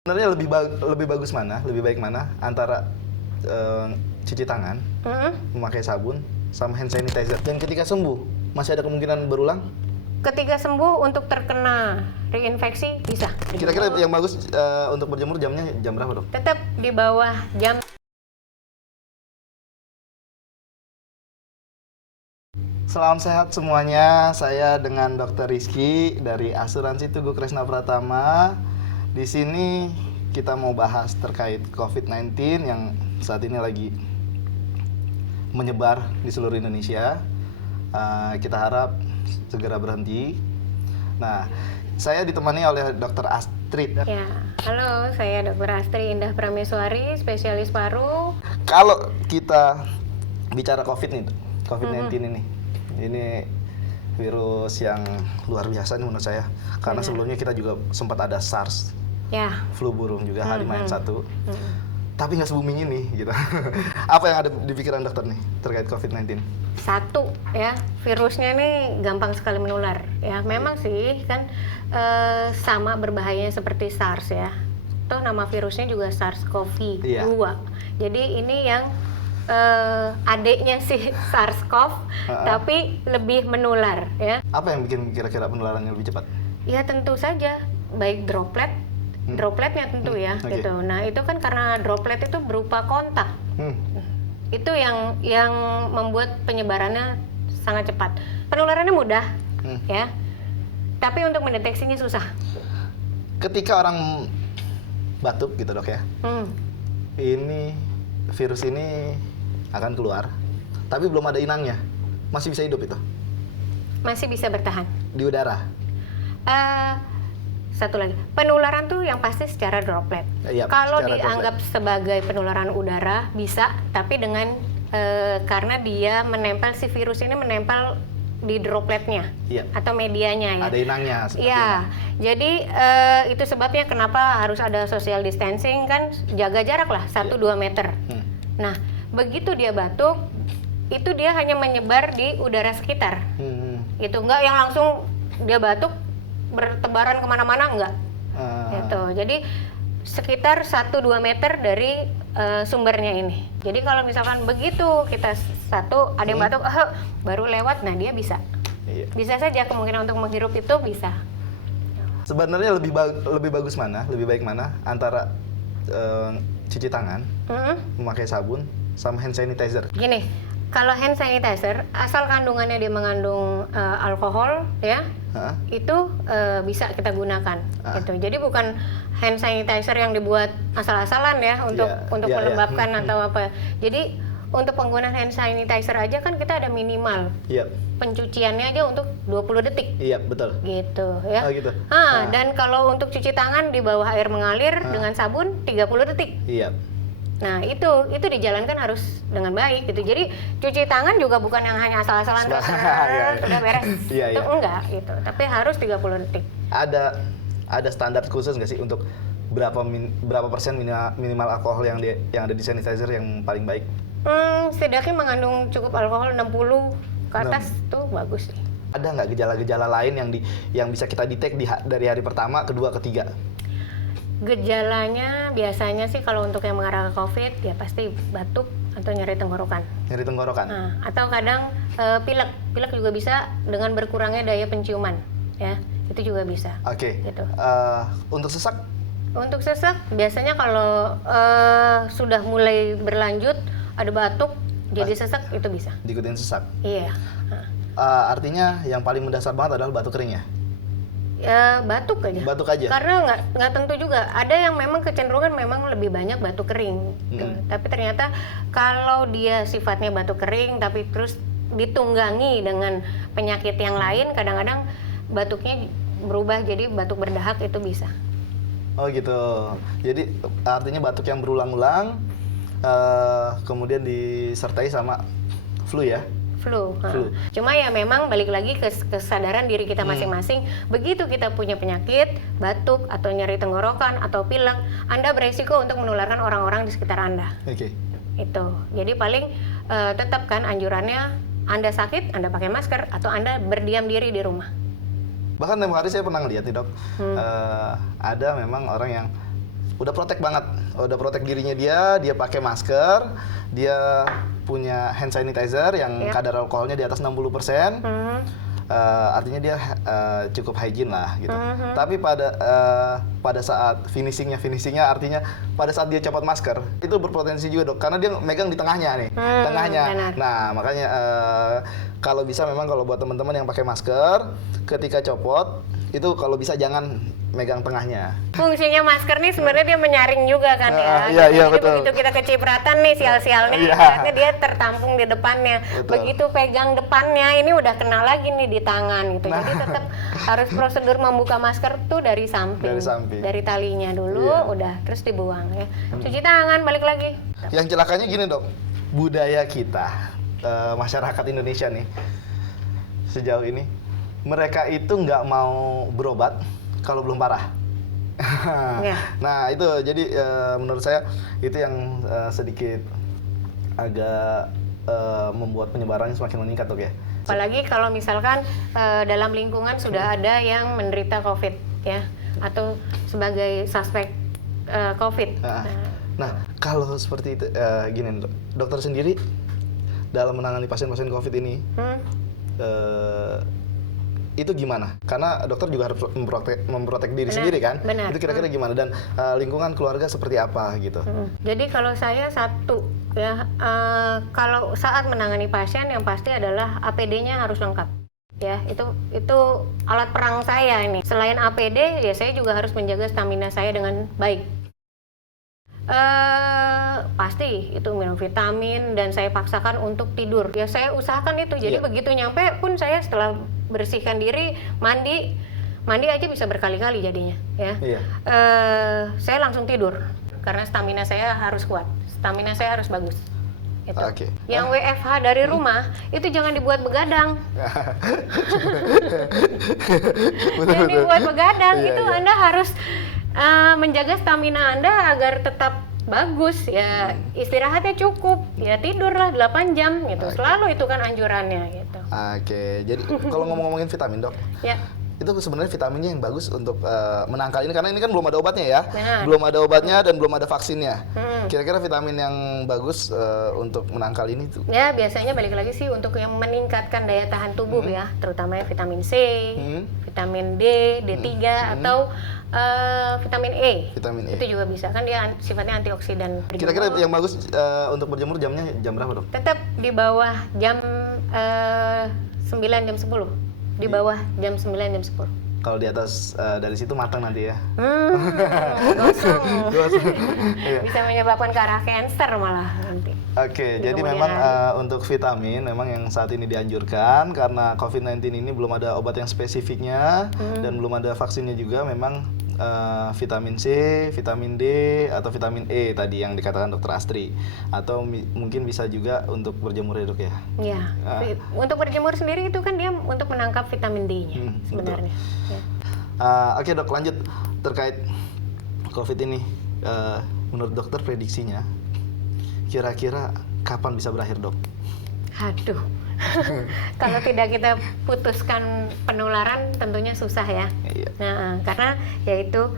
Sebenarnya lebih bagus mana, lebih baik mana antara cuci tangan, memakai sabun, sama hand sanitizer. Dan ketika sembuh, masih ada kemungkinan berulang? Ketika sembuh untuk terkena reinfeksi bisa. Kira-kira yang bagus untuk berjemur jamnya jam berapa, Dok? Tetap di bawah jam. Salam sehat semuanya, saya dengan Dr. Rizky dari Asuransi Tugu Kresna Pratama. Di sini kita mau bahas terkait COVID-19 yang saat ini lagi menyebar di seluruh Indonesia. Kita harap segera berhenti. Nah, saya ditemani oleh Dr. Astrid. Ya, halo, saya Dr. Astrid Indah Prameswari, spesialis paru. Kalau kita bicara COVID-19 ini virus yang luar biasa nih menurut saya. Karena sebelumnya kita juga sempat ada SARS, ya, flu burung juga H5N1. Tapi nggak se-booming ini gitu. Apa yang ada di pikiran dokter nih terkait COVID-19? Satu ya, virusnya nih gampang sekali menular ya. Memang sih kan sama berbahayanya seperti SARS ya. Toh nama virusnya juga SARS-CoV-2. Iya. Jadi ini yang adiknya si SARS-CoV tapi lebih menular ya. Apa yang bikin kira-kira penularannya lebih cepat? Ya tentu saja baik dropletnya tentu ya gitu. Nah itu kan karena droplet itu berupa kontak. Itu yang membuat penyebarannya sangat cepat. Penularannya mudah ya. Tapi untuk mendeteksinya susah. Ketika orang batuk gitu, Dok ya. Ini virus ini akan keluar, tapi belum ada inangnya. Masih bisa hidup itu? Masih bisa bertahan. Di udara? Satu lagi, penularan tuh yang pasti secara droplet. Kalau dianggap sebagai penularan udara bisa, tapi dengan karena dia menempel, si virus ini menempel di dropletnya atau medianya ya. Ada inangnya. Iya, jadi itu sebabnya kenapa harus ada social distancing kan, jaga jarak lah 1-2 meter. Nah, begitu dia batuk, itu dia hanya menyebar di udara sekitar. Itu enggak yang langsung dia batuk bertebaran kemana-mana, enggak. Gitu. Jadi sekitar 1-2 meter dari sumbernya ini. Jadi kalau misalkan begitu kita ada yang batuk, baru lewat, nah dia bisa. Bisa saja kemungkinan untuk menghirup itu bisa. Sebenarnya lebih bagus mana, lebih baik mana antara cuci tangan, memakai sabun, sama hand sanitizer? Gini, kalau hand sanitizer, asal kandungannya dia mengandung alkohol, ya, itu bisa kita gunakan. Gitu. Jadi bukan hand sanitizer yang dibuat asal-asalan ya untuk melembabkan atau apa. Jadi untuk penggunaan hand sanitizer aja kan kita ada minimal. Pencuciannya aja untuk 20 detik. Iya, betul. Gitu ya. Oh, gitu. Dan kalau untuk cuci tangan di bawah air mengalir dengan sabun 30 detik. Iya. Nah, itu dijalankan harus dengan baik gitu. Jadi cuci tangan juga bukan yang hanya asal-asalan terus udah beres. Itu enggak gitu. Tapi harus 30 detik. Ada standar khusus nggak sih untuk berapa persen minimal alkohol yang ada di sanitizer yang paling baik? Setidaknya mengandung cukup alkohol 60 ke atas tuh bagus. Ada nggak gejala-gejala lain yang bisa kita detect dari hari pertama, kedua, ketiga? Gejalanya biasanya sih kalau untuk yang mengarah ke COVID ya pasti batuk atau nyeri tenggorokan. Nyeri tenggorokan. Atau kadang pilek. Pilek juga bisa dengan berkurangnya daya penciuman, ya. Itu juga bisa. Oke. Gitu. Untuk sesak? Untuk sesak biasanya kalau sudah mulai berlanjut ada batuk jadi sesak itu bisa. Diikutin sesak. Iya. Artinya yang paling mendasar banget adalah batuk kering ya? Ya batuk aja. Batuk aja. Karena nggak tentu juga. Ada yang memang kecenderungan memang lebih banyak batuk kering. Tapi ternyata kalau dia sifatnya batuk kering tapi terus ditunggangi dengan penyakit yang lain, kadang-kadang batuknya berubah jadi batuk berdahak itu bisa. Oh gitu. Jadi artinya batuk yang berulang-ulang, kemudian disertai sama flu ya? Flu. Cuma ya memang balik lagi ke kesadaran diri kita masing-masing. Begitu kita punya penyakit, batuk atau nyeri tenggorokan atau pilek, Anda beresiko untuk menularkan orang-orang di sekitar Anda. Itu. Jadi paling tetap kan anjurannya Anda sakit, Anda pakai masker atau Anda berdiam diri di rumah. Bahkan tempo hari saya pernah ngeliat nih, Dok, ada memang orang yang udah protek banget, udah protek dirinya dia pakai masker, dia punya hand sanitizer yang kadar alkoholnya di atas 60%. Artinya dia cukup hygiene lah gitu. Tapi pada saat finishingnya artinya pada saat dia copot masker itu berpotensi juga dok, karena dia megang di tengahnya nih, tengahnya. Benar. Nah makanya kalau bisa memang kalau buat teman-teman yang pakai masker, ketika copot itu kalau bisa jangan megang tengahnya. Fungsinya masker nih sebenarnya dia menyaring juga kan ya. Iya, Jadi betul. begitu kita kecipratan nih sial-sialnya, Iya. ibaratnya dia tertampung di depannya. Betul. Begitu pegang depannya, ini udah kena lagi nih di tangan gitu. Jadi tetap harus prosedur membuka masker tuh dari samping. Dari samping. Dari talinya dulu, Iya. udah terus dibuang ya. Cuci tangan, balik lagi. Yang celakanya gini dok, budaya kita, masyarakat Indonesia nih, sejauh ini, mereka itu nggak mau berobat kalau belum parah. Ya. Nah itu, jadi menurut saya itu yang sedikit agak membuat penyebarannya semakin meningkat dok ya. Apalagi kalau misalkan dalam lingkungan sudah ada yang menderita COVID ya, atau sebagai suspek COVID. Nah, kalau seperti itu, gini dokter sendiri dalam menangani pasien-pasien COVID ini, itu gimana? Karena dokter juga harus memprotek diri sendiri kan? Benar. Itu kira-kira gimana? Dan lingkungan keluarga seperti apa gitu? Jadi kalau saya satu ya, kalau saat menangani pasien yang pasti adalah APD-nya harus lengkap. Ya, itu alat perang saya ini. Selain APD, ya saya juga harus menjaga stamina saya dengan baik. Pasti itu minum vitamin dan saya paksakan untuk tidur. Ya saya usahakan itu. Jadi begitu nyampe pun saya setelah bersihkan diri, mandi aja bisa berkali-kali jadinya. Ya. Saya langsung tidur karena stamina saya harus kuat. Stamina saya harus bagus. Itu. Yang WFH dari rumah itu jangan dibuat begadang. Jangan dibuat begadang. Itu Anda harus menjaga stamina Anda agar tetap bagus ya, istirahatnya cukup ya, tidurlah 8 jam gitu. Selalu itu kan anjurannya gitu. Jadi kalau ngomongin vitamin dok, Ya. itu sebenarnya vitaminnya yang bagus untuk menangkal ini, karena ini kan belum ada obatnya ya. Benar. Belum ada obatnya dan belum ada vaksinnya. Kira-kira vitamin yang bagus untuk menangkal ini tuh? Ya biasanya balik lagi sih untuk yang meningkatkan daya tahan tubuh ya, terutama vitamin C, vitamin D, D3 atau vitamin E. Vitamin E. Itu juga bisa kan, dia sifatnya antioksidan. Kira-kira yang bagus untuk berjemur jamnya jam berapa dok? Tetap di bawah jam 9 jam 10. Di bawah jam 9 jam 10. Kalau di atas dari situ matang nanti ya. Gosong. Iya. Bisa menyebabkan ke arah cancer malah nanti. Jadi kemudian memang untuk vitamin memang yang saat ini dianjurkan karena COVID-19 ini belum ada obat yang spesifiknya dan belum ada vaksinnya juga. Memang vitamin C, vitamin D, atau vitamin E tadi yang dikatakan dokter Astri, atau mungkin bisa juga untuk berjemur ya dok ya? Iya, untuk berjemur sendiri itu kan dia untuk menangkap vitamin D-nya sebenarnya. Ya. Oke dok, lanjut terkait COVID ini, menurut dokter prediksinya kira-kira kapan bisa berakhir dok? Aduh, kalau tidak kita putuskan penularan tentunya susah ya. Iya. Nah, karena yaitu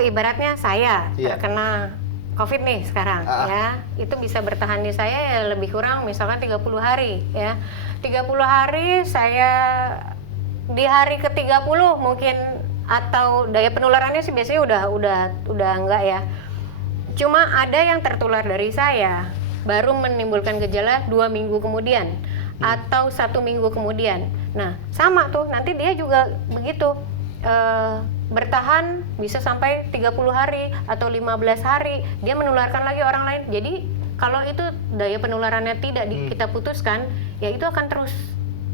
ibaratnya saya terkena COVID nih sekarang ya, itu bisa bertahan di saya ya lebih kurang misalkan 30 hari ya. 30 hari saya di hari ke-30 mungkin, atau daya penularannya sih biasanya udah enggak ya. Cuma ada yang tertular dari saya baru menimbulkan gejala 2 minggu kemudian atau 1 minggu kemudian. Nah, sama tuh nanti dia juga begitu bertahan bisa sampai 30 hari atau 15 hari dia menularkan lagi orang lain. Jadi kalau itu daya penularannya tidak kita putuskan, ya itu akan terus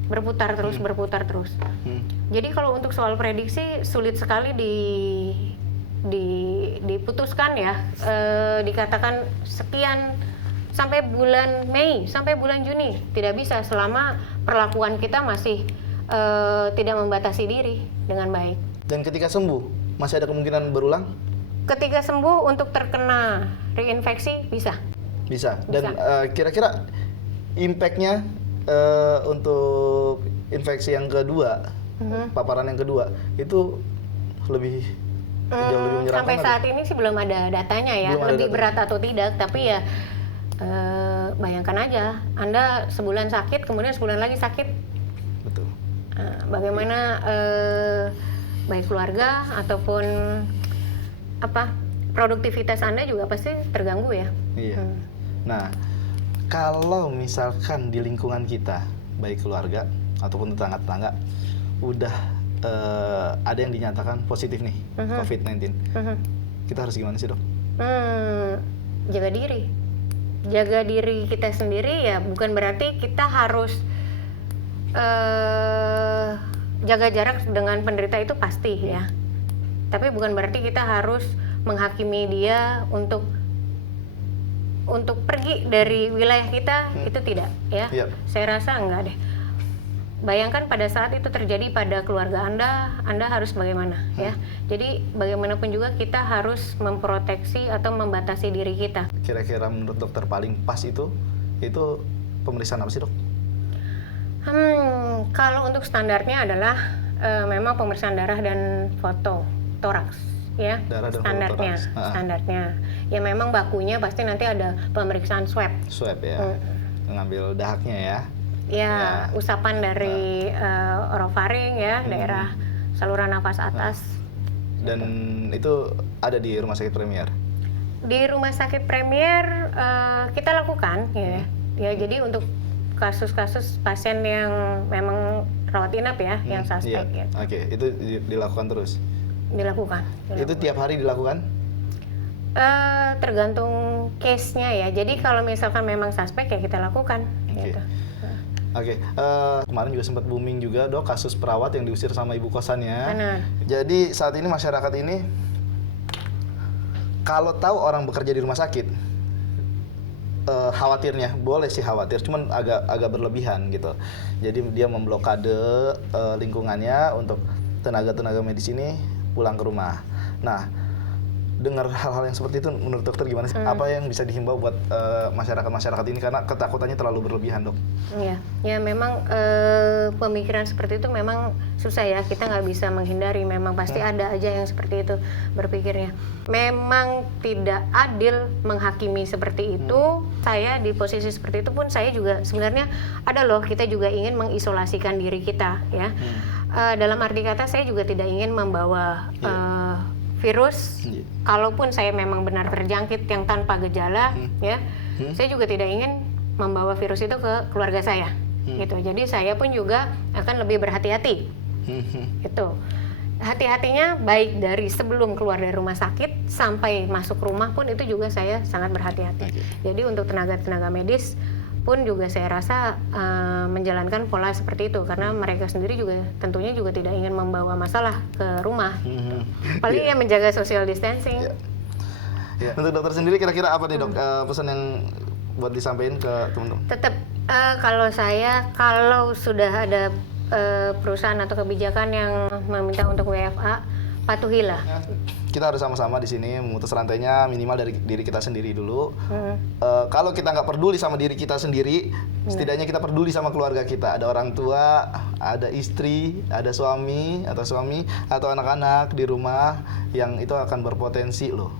berputar terus. Jadi kalau untuk soal prediksi sulit sekali diputuskan ya, dikatakan sekian sampai bulan Mei, sampai bulan Juni tidak bisa selama perlakuan kita masih tidak membatasi diri dengan baik. Dan ketika sembuh masih ada kemungkinan berulang? Ketika sembuh untuk terkena reinfeksi bisa. Dan kira-kira impact-nya untuk infeksi yang kedua, paparan yang kedua itu lebih Jauh lebih menyeramkan Sampai atau- saat ini sih belum ada datanya ya, Belum ada lebih datanya. berat atau tidak, tapi ya bayangkan aja, Anda sebulan sakit, kemudian sebulan lagi sakit, Betul. bagaimana baik keluarga ataupun apa produktivitas Anda juga pasti terganggu ya. Iya. Nah, kalau misalkan di lingkungan kita, baik keluarga ataupun tetangga-tetangga, udah ada yang dinyatakan positif nih COVID-19, kita harus gimana sih, Dok? Jaga diri. Jaga diri kita sendiri ya bukan berarti kita harus jaga jarak dengan penderita itu pasti ya. Tapi bukan berarti kita harus menghakimi dia untuk pergi dari wilayah kita, itu tidak ya. Iya. Saya rasa enggak deh. Bayangkan pada saat itu terjadi pada keluarga Anda harus bagaimana ya. Jadi bagaimanapun juga kita harus memproteksi atau membatasi diri kita. Kira-kira menurut dokter paling pas itu pemeriksaan apa sih, Dok? Kalau untuk standarnya adalah memang pemeriksaan darah dan foto toraks ya. Darah dan foto standarnya, toraks. standarnya. Ya memang bakunya pasti nanti ada pemeriksaan swab. Swab ya, ngambil dahaknya ya. Ya, usapan dari orofaring ya, daerah saluran nafas atas. Dan itu ada di Rumah Sakit Premier. Di Rumah Sakit Premier kita lakukan ya. Ya jadi untuk kasus-kasus pasien yang memang rawat inap ya, yang suspek Iya. gitu. Oke, itu dilakukan terus. Dilakukan. Itu tiap hari dilakukan? Tergantung case-nya ya. Jadi kalau misalkan memang suspek ya kita lakukan. Oke. Gitu. Oke, kemarin juga sempat booming juga, Dok, kasus perawat yang diusir sama ibu kosannya. Benar. Jadi saat ini masyarakat ini kalau tahu orang bekerja di rumah sakit, khawatirnya boleh sih khawatir, cuman agak berlebihan gitu. Jadi dia memblokade lingkungannya untuk tenaga medis ini pulang ke rumah. Nah, dengar hal-hal yang seperti itu menurut dokter gimana sih? Apa yang bisa dihimbau buat masyarakat ini karena ketakutannya terlalu berlebihan, Dok? Iya, ya memang pemikiran seperti itu memang susah ya, kita nggak bisa menghindari, memang pasti ada aja yang seperti itu berpikirnya. Memang tidak adil menghakimi seperti itu. Saya di posisi seperti itu pun saya juga sebenarnya ada loh, kita juga ingin mengisolasikan diri kita ya. Dalam arti kata saya juga tidak ingin membawa virus, kalaupun saya memang benar terjangkit yang tanpa gejala, ya, saya juga tidak ingin membawa virus itu ke keluarga saya, gitu. Jadi saya pun juga akan lebih berhati-hati, gitu. Hati-hatinya baik dari sebelum keluar dari rumah sakit sampai masuk rumah pun itu juga saya sangat berhati-hati. Jadi untuk tenaga-tenaga medis pun juga saya rasa menjalankan pola seperti itu karena mereka sendiri juga tentunya juga tidak ingin membawa masalah ke rumah. Paling ya menjaga social distancing. Ya. Untuk dokter sendiri kira-kira apa nih, Dok, pesan yang buat disampaikan ke teman-teman? Tetap kalau saya kalau sudah ada perusahaan atau kebijakan yang meminta untuk WFA, patuhilah. Kita harus sama-sama di sini memutus rantainya minimal dari diri kita sendiri dulu. Kalau kita nggak peduli sama diri kita sendiri, setidaknya kita peduli sama keluarga kita. Ada orang tua, ada istri, ada suami atau anak-anak di rumah yang itu akan berpotensi loh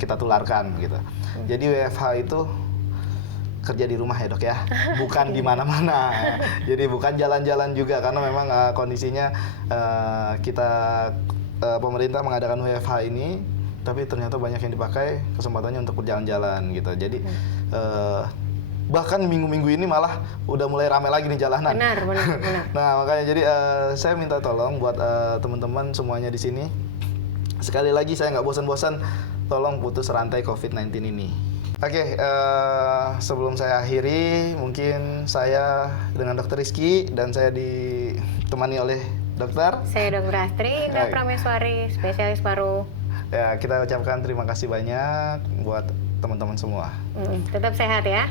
kita tularkan gitu. Jadi WFH itu kerja di rumah ya, Dok ya, bukan di mana-mana. Jadi bukan jalan-jalan juga karena memang kondisinya kita pemerintah mengadakan WFH ini, tapi ternyata banyak yang dipakai kesempatannya untuk berjalan-jalan gitu. Jadi bahkan minggu-minggu ini malah udah mulai ramai lagi nih jalanan. Benar. Nah makanya jadi saya minta tolong buat teman-teman semuanya di sini. Sekali lagi saya nggak bosan-bosan, tolong putus rantai COVID-19 ini. Oke, sebelum saya akhiri, mungkin saya dengan Dr. Rizky dan saya ditemani oleh dokter. Saya Dr. Astri Indra Prameswari, spesialis paru. Ya, kita ucapkan terima kasih banyak buat teman-teman semua. Tetap sehat ya.